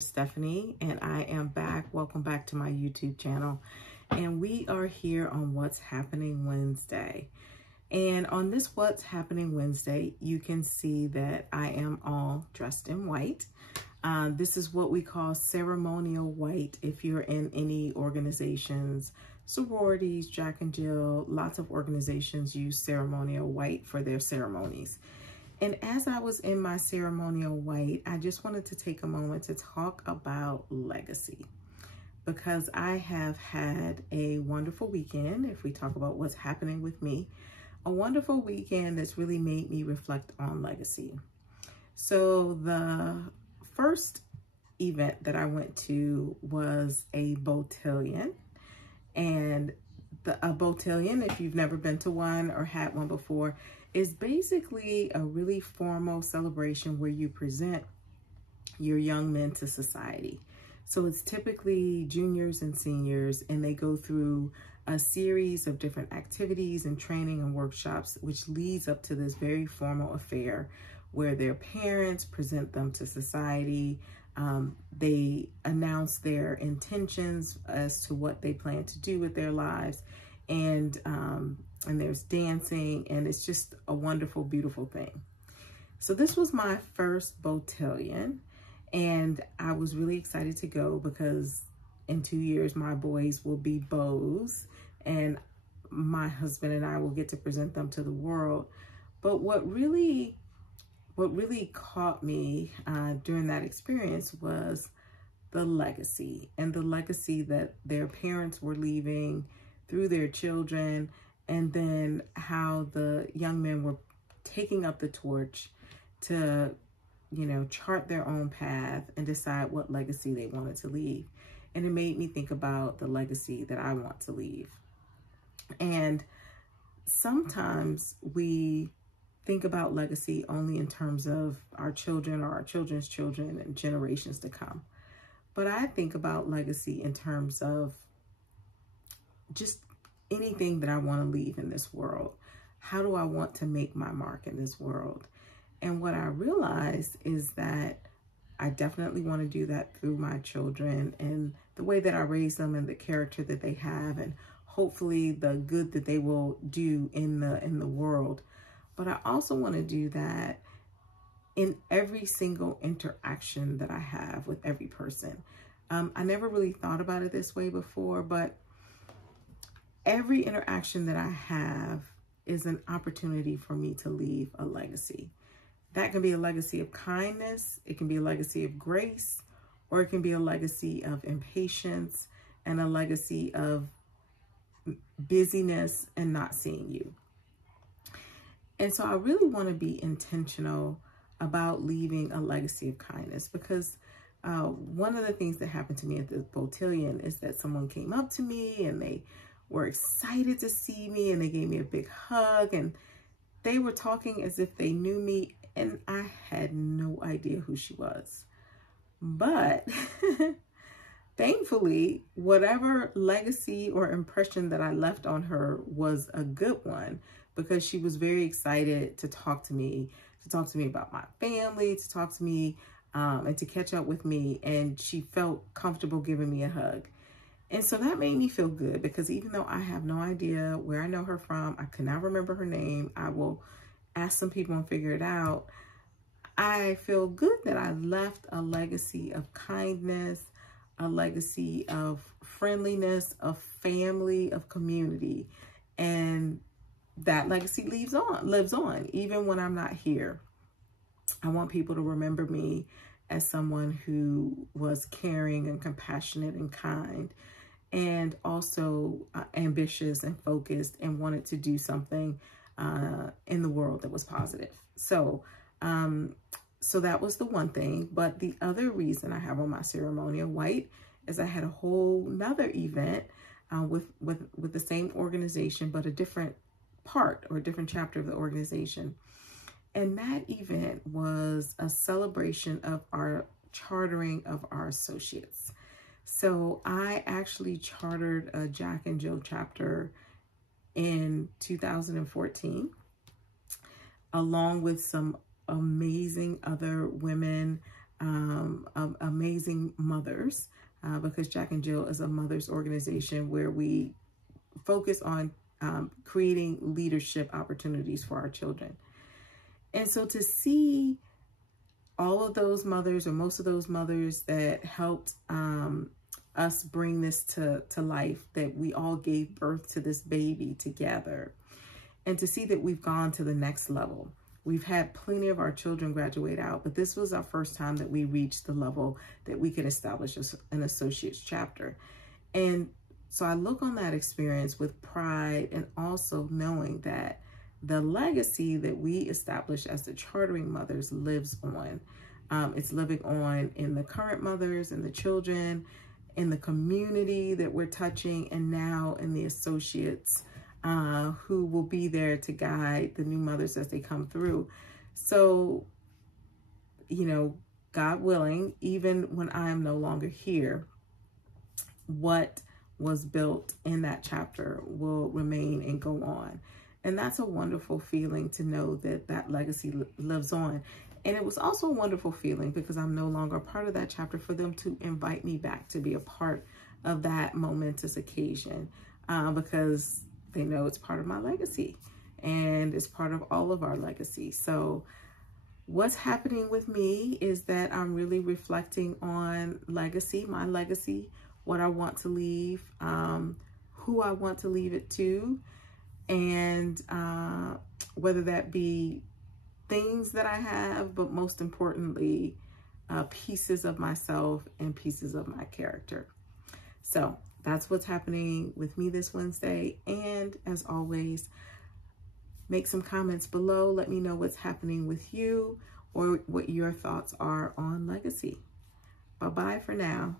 Stephanie, and I am back. Welcome back to my YouTube channel. And we are here on What's Happening Wednesday. And on this What's Happening Wednesday, you can see that I am all dressed in white. This is what we call ceremonial white. If you're in any organizations, sororities, Jack and Jill, lots of organizations use ceremonial white for their ceremonies. And as I was in my ceremonial white, I just wanted to take a moment to talk about legacy, because I have had a wonderful weekend. If we talk about what's happening with me, a wonderful weekend that's really made me reflect on legacy. So the first event that I went to was a Beautillion. And a Beautillion, if you've never been to one or had one before, is basically a really formal celebration where you present your young men to society. So it's typically juniors and seniors, and they go through a series of different activities and training and workshops, which leads up to this very formal affair where their parents present them to society. They announce their intentions as to what they plan to do with their lives, and there's dancing, and it's just a wonderful, beautiful thing. So this was my first Beautillion, and I was really excited to go because in 2 years, my boys will be beaux, and my husband and I will get to present them to the world. But what really caught me during that experience was the legacy, and the legacy that their parents were leaving through their children, and then how the young men were taking up the torch to, you know, chart their own path and decide what legacy they wanted to leave. And it made me think about the legacy that I want to leave. And sometimes we think about legacy only in terms of our children or our children's children and generations to come. But I think about legacy in terms of just anything that I want to leave in this world. How do I want to make my mark in this world? And what I realized is that I definitely want to do that through my children and the way that I raise them and the character that they have, and hopefully the good that they will do in the world. But I also want to do that in every single interaction that I have with every person. I never really thought about it this way before, but every interaction that I have is an opportunity for me to leave a legacy. That can be a legacy of kindness, it can be a legacy of grace, or it can be a legacy of impatience and a legacy of busyness and not seeing you. And so I really want to be intentional about leaving a legacy of kindness, because one of the things that happened to me at the Beautillion is that someone came up to me and they were excited to see me, and they gave me a big hug, and they were talking as if they knew me, and I had no idea who she was. But thankfully, whatever legacy or impression that I left on her was a good one, because she was very excited to talk to me about my family, to talk to me and to catch up with me, and she felt comfortable giving me a hug. And so that made me feel good, because even though I have no idea where I know her from, I could not remember her name, I will ask some people and figure it out, I feel good that I left a legacy of kindness, a legacy of friendliness, of family, of community. And that legacy lives on, even when I'm not here. I want people to remember me as someone who was caring and compassionate and kind, and also ambitious and focused, and wanted to do something in the world that was positive. So that was the one thing. But the other reason I have on my ceremonial white is I had a whole nother event with the same organization, but a different part or a different chapter of the organization. And that event was a celebration of our chartering of our associates. So I actually chartered a Jack and Jill chapter in 2014, along with some amazing other women amazing mothers, because Jack and Jill is a mother's organization where we focus on creating leadership opportunities for our children. And so to see all of those mothers, or most of those mothers that helped us bring this to life, that we all gave birth to this baby together, and to see that we've gone to the next level. We've had plenty of our children graduate out, but this was our first time that we reached the level that we could establish an associate's chapter. And so I look on that experience with pride, and also knowing that the legacy that we established as the chartering mothers lives on. It's living on in the current mothers and the children, in the community that we're touching, and now in the associates who will be there to guide the new mothers as they come through. So, you know, God willing, even when I am no longer here, what was built in that chapter will remain and go on. And that's a wonderful feeling, to know that that legacy lives on. And it was also a wonderful feeling, because I'm no longer a part of that chapter, for them to invite me back to be a part of that momentous occasion, because they know it's part of my legacy, and it's part of all of our legacy. So what's happening with me is that I'm really reflecting on legacy, my legacy, what I want to leave, who I want to leave it to, and whether that be things that I have, but most importantly, pieces of myself and pieces of my character. So that's what's happening with me this Wednesday. And as always, make some comments below. Let me know what's happening with you, or what your thoughts are on legacy. Bye-bye for now.